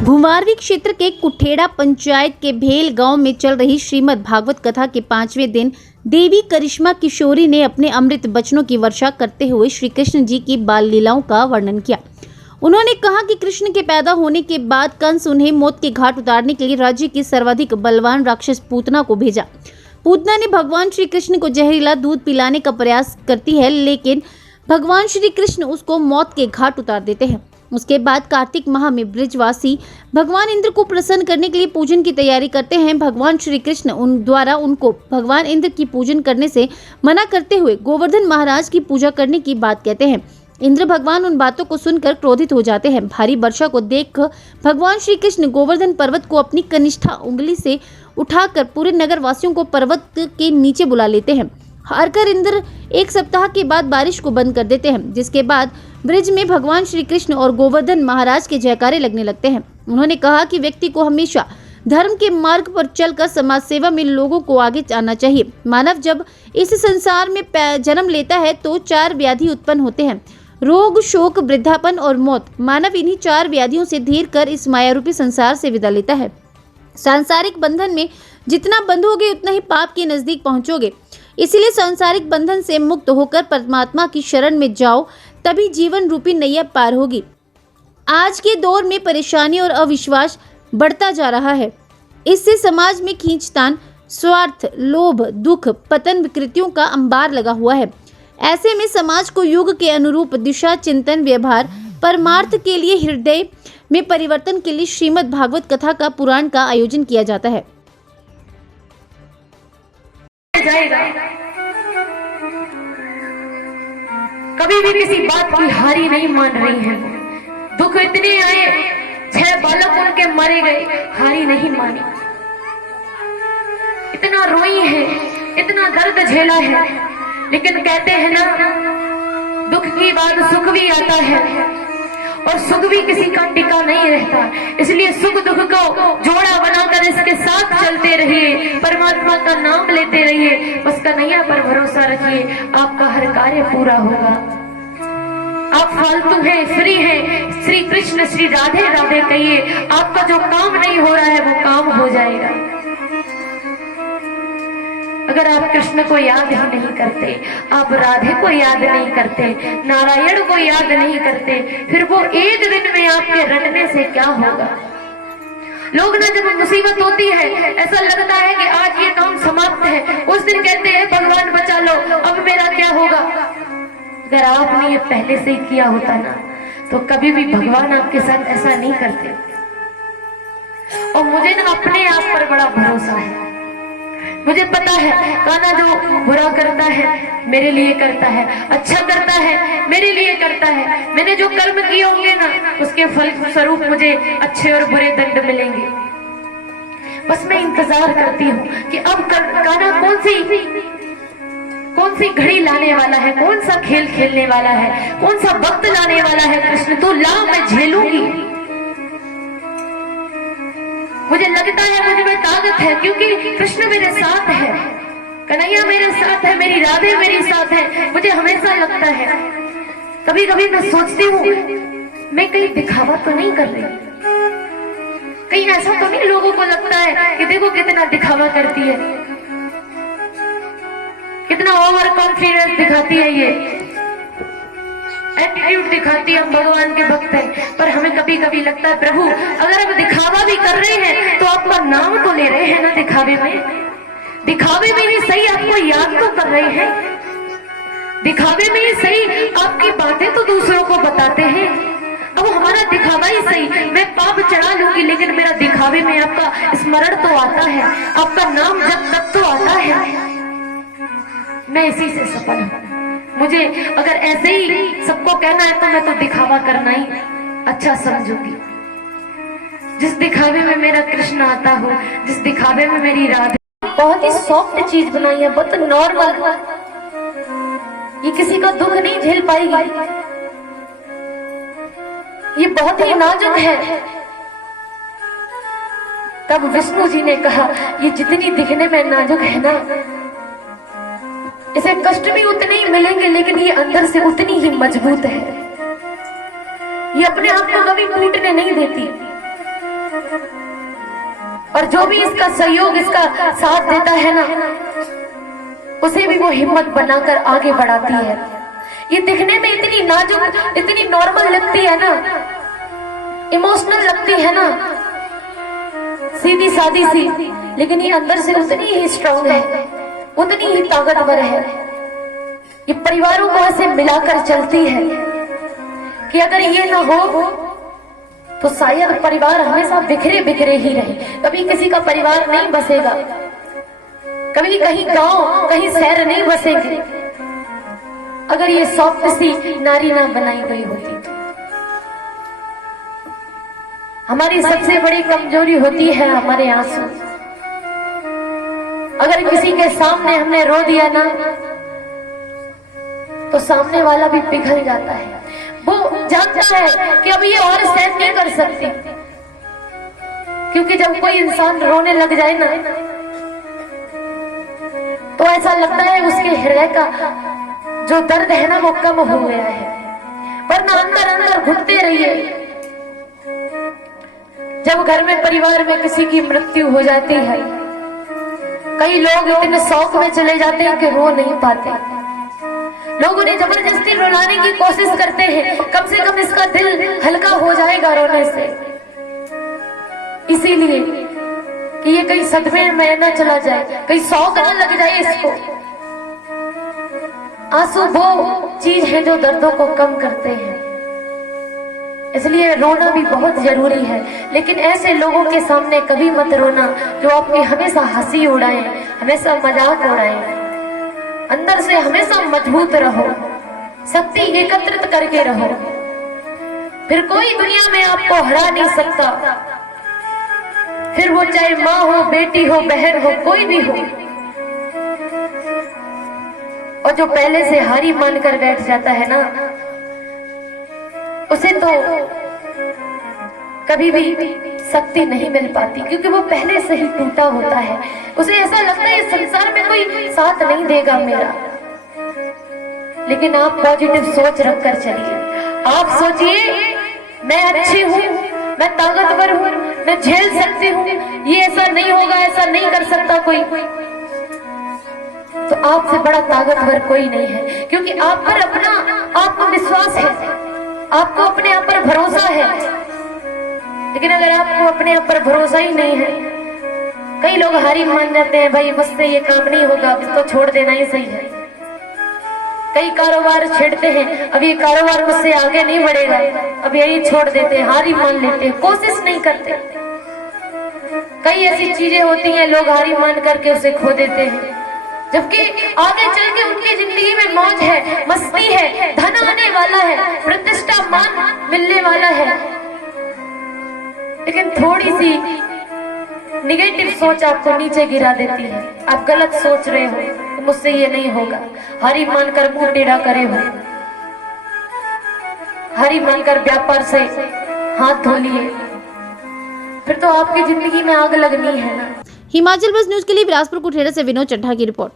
घुमारवी क्षेत्र के कुठेड़ा पंचायत के भेल गांव में चल रही श्रीमद् भागवत कथा के 5वें दिन देवी करिश्मा किशोरी ने अपने अमृत वचनों की वर्षा करते हुए श्री कृष्ण जी की बाल लीलाओं का वर्णन किया। उन्होंने कहा कि कृष्ण के पैदा होने के बाद कंस उन्हें मौत के घाट उतारने के लिए राज्य की सर्वाधिक बलवान राक्षस पूतना को भेजा। पूतना ने भगवान श्री कृष्ण को जहरीला दूध पिलाने का प्रयास करती है, लेकिन भगवान श्री कृष्ण उसको मौत के घाट उतार देते हैं। उसके बाद कार्तिक माह में ब्रिजवासी भगवान इंद्र को प्रसन्न करने के लिए पूजन की तैयारी करते हैं। भगवान श्री कृष्ण द्वारा उनको भगवान इंद्र की पूजन करने से मना करते हुए गोवर्धन महाराज की पूजा करने की बात कहते हैं। इंद्र भगवान उन बातों को सुनकर क्रोधित हो जाते हैं। भारी वर्षा को देख भगवान श्री कृष्ण गोवर्धन पर्वत को अपनी कनिष्ठा उंगली से उठाकर पूरे नगर वासियों को पर्वत के नीचे बुला लेते हैं। हारकर इंद्र एक सप्ताह के बाद बारिश को बंद कर देते हैं, जिसके बाद ब्रिज में भगवान श्री कृष्ण और गोवर्धन महाराज के जयकारे लगने लगते हैं। उन्होंने कहा कि व्यक्ति को हमेशा धर्म के मार्ग पर चलकर समाज सेवा में लोगों को आगे आना चाहिए। मानव जब इस संसार में जन्म लेता है तो 4 व्याधि उत्पन्न होते हैं: रोग, शोक, वृद्धापन और मौत। मानव इन्हीं 4 व्याधियों से धीर कर इस माया रूपी संसार से विदा लेता है। सांसारिक बंधन में जितना बंधोगे उतना ही पाप के नजदीक पहुंचोगे। इसीलिए सांसारिक बंधन से मुक्त होकर परमात्मा की शरण में जाओ, तभी जीवन रूपी नैया पार होगी। आज के दौर में परेशानी और अविश्वास बढ़ता जा रहा है। इससे समाज में खींचतान, स्वार्थ, लोभ, दुख, पतन, विकृतियों का अंबार लगा हुआ है। ऐसे में समाज को युग के अनुरूप दिशा, चिंतन, व्यवहार, परमार्थ के लिए हृदय में परिवर्तन के लिए श्रीमद् भागवत कथा का पुराण का आयोजन किया जाता है। कभी भी किसी बात की हारी नहीं मान रही है। दुख इतने आए, 6 बालक उनके मारे गए, हारी नहीं मानी। इतना रोई है, इतना दर्द झेला है, लेकिन कहते हैं ना, दुख की बाद सुख भी आता है और सुख भी किसी का टिका नहीं रहता। इसलिए सुख दुख को जोड़ा बनाकर इसके साथ चलते रहिए, परमात्मा का नाम लेते रहिए, उसका नैया पर भरोसा रखिए, आपका हर कार्य पूरा होगा। आप फालतू हैं, फ्री हैं, श्री कृष्ण श्री राधे राधे कहिए, आपका जो काम नहीं हो रहा है वो काम हो जाएगा। अगर आप कृष्ण को याद ही नहीं करते, आप राधे को याद नहीं करते, नारायण को याद नहीं करते, फिर वो एक दिन में आपके रटने से क्या होगा। लोग ना जब मुसीबत होती है, ऐसा लगता है कि आज ये काम समाप्त है, उस दिन कहते हैं भगवान बचा लो, अब मेरा क्या होगा। अगर आपने ये पहले से ही किया होता ना, तो कभी भी भगवान आपके साथ ऐसा नहीं करते। और मुझे ना अपने आप पर बड़ा भरोसा है। मुझे पता है कान्हा जो बुरा करता है मेरे लिए करता है, अच्छा करता है मेरे लिए करता है। मैंने जो कर्म किए होंगे ना, उसके फल स्वरूप मुझे अच्छे और बुरे दंड मिलेंगे। बस मैं इंतजार करती हूँ कि अब कान्हा कौन सी घड़ी लाने वाला है, कौन सा खेल खेलने वाला है, कौन सा वक्त लाने वाला है। कृष्ण तू ला, मैं झेलूंगी। मुझे लगता है मुझ में ताकत है, क्योंकि कृष्ण मेरे साथ है, कन्हैया मेरे साथ है, मेरी राधे मेरे साथ है। मुझे हमेशा लगता है, कभी कभी मैं सोचती हूँ मैं कहीं दिखावा तो नहीं कर रही, कहीं ऐसा तो नहीं लोगों को लगता है कि देखो कितना दिखावा करती है, कितना ओवर कॉन्फिडेंस दिखाती है, ये एटीट्यूड दिखाती है, हम भगवान के भक्त हैं। पर हमें कभी कभी लगता है प्रभु अगर आप दिखावा भी कर रहे हैं तो आपका नाम तो ले रहे हैं ना दिखावे में ही सही, आपको याद तो कर रहे हैं, दिखावे में ही सही, आपकी बातें तो दूसरों को बताते हैं। अब हमारा दिखावा ही सही, मैं पाप चढ़ा लूंगी, लेकिन मेरा दिखावे में आपका स्मरण तो आता है, आपका नाम जब तक तो आता है। मैं इसी से सफल हूं। मुझे अगर ऐसे ही सबको कहना है तो मैं तो दिखावा करना ही अच्छा समझूंगी। जिस दिखावे में मेरा कृष्ण आता हो, जिस दिखावे में मेरी राधे, बहुत ही सॉफ्ट चीज बनाई है, बहुत नॉर्मल, ये किसी का दुख नहीं झेल पाएगी, ये बहुत ही नाजुक है। तब विष्णु जी ने कहा ये जितनी दिखने में नाजुक है ना, इसे कष्ट भी उतने ही मिलेंगे, लेकिन ये अंदर से उतनी ही मजबूत है। ये अपने आप को कभी टूटने नहीं देती। और जो भी इसका सहयोग, इसका साथ देता है ना, उसे भी वो हिम्मत बनाकर आगे बढ़ाती है। ये दिखने में इतनी नाजुक, इतनी नॉर्मल लगती है ना, इमोशनल लगती है ना, सीधी सादी सी, लेकिन ये अंदर से उतनी ही स्ट्रांग है, उतनी ही ताकतवर है। ये परिवारों को ऐसे मिलाकर चलती है कि अगर ये ना हो तो शायद परिवार हमेशा बिखरे बिखरे ही रहे, कभी किसी का परिवार नहीं बसेगा, कभी कहीं गांव, कहीं शहर नहीं बसेंगे, अगर ये सॉफ्ट सी नारी ना बनाई गई होती तो। हमारी सबसे बड़ी कमजोरी होती है हमारे आंसू। अगर किसी के सामने हमने रो दिया ना, तो सामने वाला भी पिघल जाता है। वो जानता है कि अब ये और सहन नहीं कर सकती, क्योंकि जब कोई इंसान रोने लग जाए ना, तो ऐसा लगता है उसके हृदय का जो दर्द है ना वो कम हो गया है, वरना अंदर अंदर घुटते रहिए। जब घर में, परिवार में किसी की मृत्यु हो जाती है, कई लोग इतने शौक में चले जाते हैं कि रो नहीं पाते। लोग उन्हें जबरदस्ती रुलाने की कोशिश करते हैं, कम से कम इसका दिल हल्का हो जाएगा रोने से, इसीलिए कि ये कहीं सदमे में न चला जाए, कहीं शौक न लग जाए इसको। आंसू वो चीज है जो दर्दों को कम करते हैं, इसलिए रोना भी बहुत जरूरी है। लेकिन ऐसे लोगों के सामने कभी मत रोना जो आपकी हमेशा हंसी उड़ाए, हमेशा मजाक उड़ाए। अंदर से हमेशा मजबूत रहो, शक्ति एकत्रित करके रहो, फिर कोई दुनिया में आपको हरा नहीं सकता। फिर वो चाहे माँ हो, बेटी हो, बहन हो, कोई भी हो। और जो पहले से हारी मानकर बैठ जाता है ना, उसे तो कभी भी शक्ति नहीं मिल पाती, क्योंकि वो पहले से ही टूटा होता है। उसे ऐसा लगता है इस संसार में कोई साथ नहीं देगा मेरा। लेकिन आप पॉजिटिव सोच रखकर चलिए। आप सोचिए मैं अच्छी हूँ, मैं ताकतवर हूँ, मैं झेल सकती हूँ, ये ऐसा नहीं होगा, ऐसा नहीं कर सकता कोई। तो आपसे बड़ा ताकतवर कोई नहीं है, क्योंकि आप पर अपना आत्मविश्वास है, आपको अपने आप पर भरोसा है। लेकिन अगर आपको अपने आप पर भरोसा ही नहीं है, कई लोग हारी मान जाते हैं, भाई मुझसे ये काम नहीं होगा, अब इसको छोड़ देना ही सही है। कई कारोबार छेड़ते हैं, अब ये कारोबार मुझसे आगे नहीं बढ़ेगा, अब यही छोड़ देते हैं, हारी मान लेते हैं, कोशिश नहीं करते। कई ऐसी चीजें होती हैं, लोग हारी मान करके उसे खो देते हैं, जबकि आगे चल के उनकी जिंदगी में मौज है, मस्ती है, धन आने वाला है, प्रतिष्ठा, मान मिलने वाला है। लेकिन थोड़ी सी निगेटिव सोच आपको नीचे गिरा देती है। आप गलत सोच रहे हो, तो मुझसे ये नहीं होगा, हारी मानकर मुंह टेढ़ा करे हो, हारी मानकर व्यापार से हाथ धो लिए, फिर तो आपकी जिंदगी में आग लगनी है ना। हिमाचल बस न्यूज के लिए बिलासपुर कुठेड़ा से विनोद चड्ढा की रिपोर्ट।